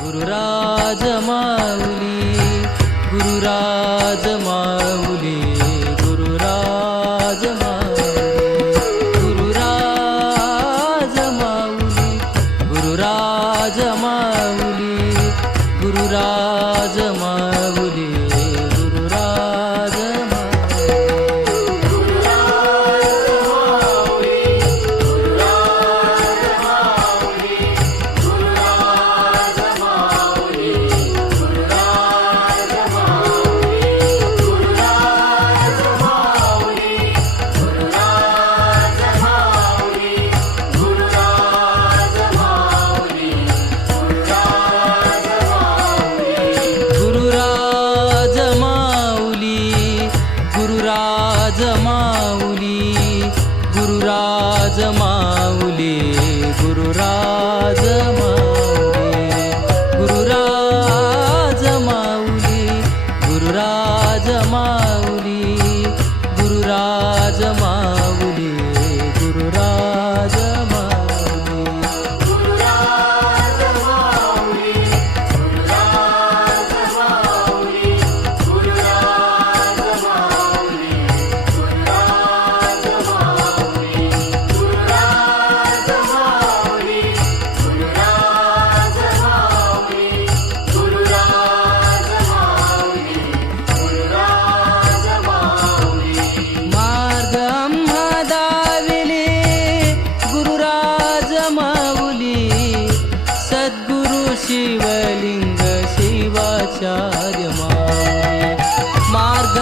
गुरुराज माऊली, गुरुराज माऊली, गुरुराज माऊली, गुरुराज माऊली, गुरुराज माऊली, गुरुराज माऊली, गुरुराज गुरुराज माऊली, गुरुराज माऊली, गुरुराज माऊली, गुरुराज माऊली, गुरुराज माऊली, गुरुराज माऊली, गुरुराज शिवलिंग शिवाचार्य माऊली, मार्ग